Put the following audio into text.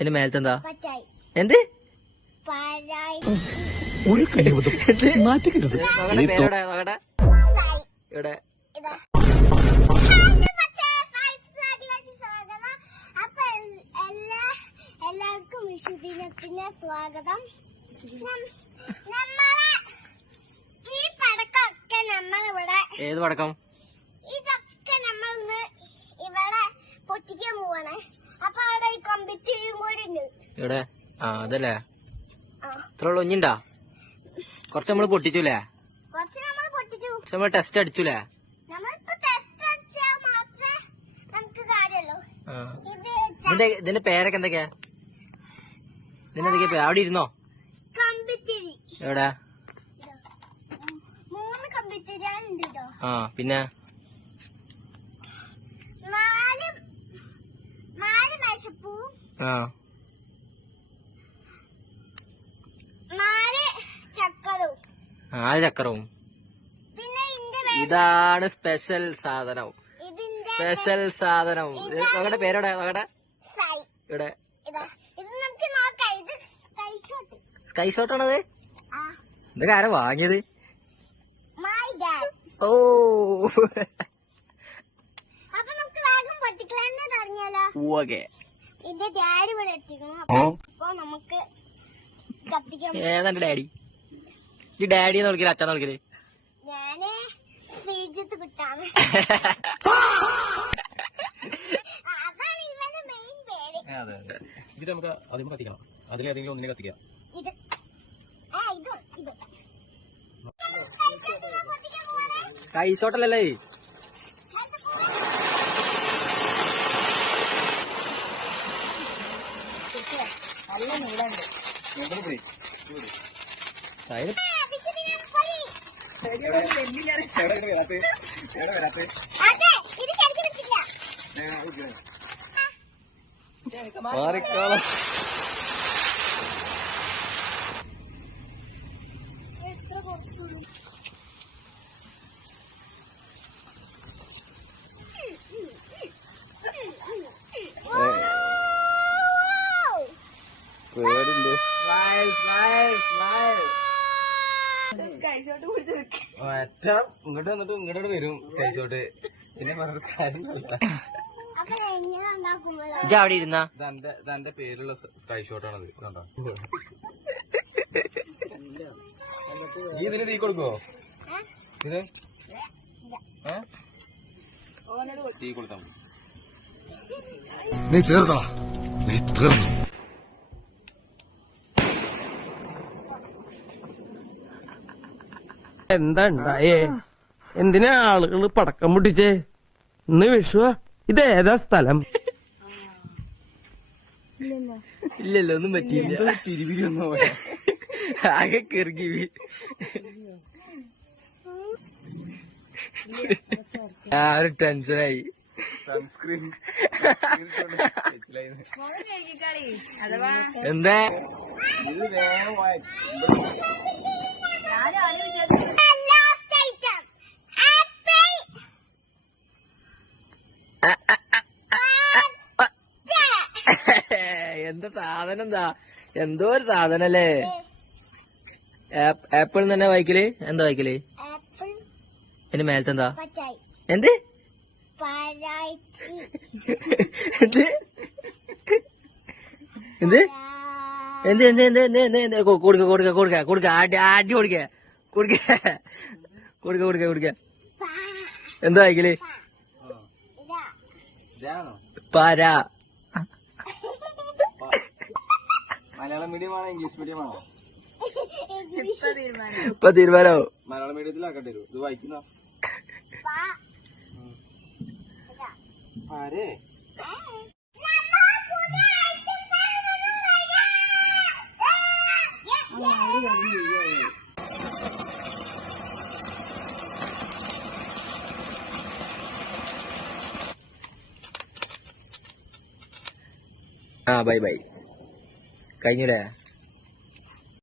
എന്റെ മേലത്തെന്താ എന്ത് ഒരു മാറ്റിക്കരുത്. ഇവിടെ എല്ലാവർക്കും വിഷുദിനത്തിന് സ്വാഗതം. ഈ പടക്കമൊക്കെ നമ്മളിവിടെ ഏത് പടക്കം? ഇതൊക്കെ നമ്മൾ ഇവിടെ പൊട്ടിക്കാൻ പോവാണ്. അപ്പൊ അവിടെ ഈ കമ്പിത്തിരിയും കൂടി ഉണ്ട്. ഇവിടെ അതല്ലേ ഇത്ര ഒഞ്ഞിണ്ടാ? കുറച്ച് നമ്മള് പൊട്ടിച്ചൂലേ? കുറച്ച് നമ്മൾ പൊട്ടിച്ചു. നമ്മള് ടെസ്റ്റ് അടിച്ചൂലേ? നമ്മളിപ്പോ ടെസ്റ്റ് അടിച്ചാൽ മാത്രമേ നമുക്ക് കാര്യമുള്ളൂ. ഇതിന്റെ പേരൊക്കെ എന്തൊക്കെയാ? ഇതിനെന്തൊക്കെയാ? അവിടെ ഇരുന്നോ? കമ്പിത്തിരി എവിടെ? 3 കമ്പിത്തിരിയാണ് ഉണ്ട് കേട്ടോ. പിന്നെ 4 മേശപ്പൂ, 4 ചക്കരവും, 4 ചക്രവും. പിന്നെ ഇതാണ് സ്പെഷ്യൽ സാധനം. ഇതിന്റെ സ്പെഷ്യൽ സാധനം. നോക്കട്ടെ പേരോടെ നോക്കട്ടെ. ഇവിടെ ഇത് നമുക്ക് നോക്കാം. ഇത് സ്കൈ ഷോട്ട് ആണത്. ഇതൊക്കെ ആരാ വാങ്ങിയത്? My dad. ഓ അപ്പൊ നമുക്ക് വേഗം പൊട്ടിക്കലാന്ന് തുടങ്ങിയാലോ? ഓക്കെ. എന്റെ ഡാഡി ഇവിടെ എത്തിക്കണം. അപ്പൊ നമുക്ക് കത്തിക്കാൻ. ഏതാണ്ട് ഡാഡി? ഈ ഡാഡി എന്ന് വിളിക്കല് അച്ഛന്ന് വിളിക്കല്? ഞാന് ശ്രീജിത്ത് കുട്ടാണ്. അതാണ് ഇവന്റെ മെയിൻ പേര്. ഇത് നമുക്ക് ആദ്യം കത്തിക്കണം. അതിലേതെങ്കിലും ഒന്നിനെ കത്തിക്കാം. ഇത് സ്കൈ ഷോട്ടല്ലേ? നല്ല നീളുണ്ട്. മാറിക്കാളാം. ഇങ്ങോട്ട് വന്നിട്ട് ഇങ്ങോട്ട് വരും സ്കൈ ഷോട്ട്. പിന്നെ പറഞ്ഞ കാര്യമില്ല. അവിടെ ഇരുന്ന ഇതെന്റെ പേരുള്ള സ്കൈ ഷോട്ട് ആണത്. കണ്ടോ? നീ ഇതിന് തീ കൊടുക്കോ? ഇത് തീ കൊടുത്താ മതി. നീ തീർന്നോ? നീ തീർന്നു. എന്താ ഉണ്ടായേ? എന്തിനാ ആളുകള് പടക്കം പൊട്ടിച്ചേ? ഇന്ന് വിഷുവാ. ഇത് ഏതാ സ്ഥലം? ഇല്ലല്ലോ ഒന്നും പറ്റിയില്ല. തിരുവിരിയൊന്നും ആകെ കിറുകി. ഒരു ടെൻഷനായി. സൺസ്ക്രീൻ എന്താ ഇത് വേഗം എന്താ സാധനം? എന്താ എന്തോ ഒരു സാധനല്ലേ? ആപ്പിൾ തന്നെ വായിക്കല്? എന്താ വായിക്കല്? എന്റെ മേലത്തെന്താ? എന്ത് എന്ത് എന്ത് എന്ത് എന്ത് എന്ത് എന്ത് കൊടുക്ക കൊടുക്ക കൊടുക്ക കൊടുക്ക ആട്ടി കൊടുക്ക കൊടുക്ക കൊടുക്ക കൊടുക്ക കൊടുക്ക. എന്താ വായിക്കല്? പാര. മലയാളം മീഡിയം ആണോ ഇംഗ്ലീഷ് മീഡിയം ആണോ? ഇപ്പൊ തീരുമാനോ? മലയാളം മീഡിയത്തിലാക്കട്ടെ. ഇത് വായിക്കുന്ന ആരേ? Bye bye. കഴിഞ്ഞില്ലേ?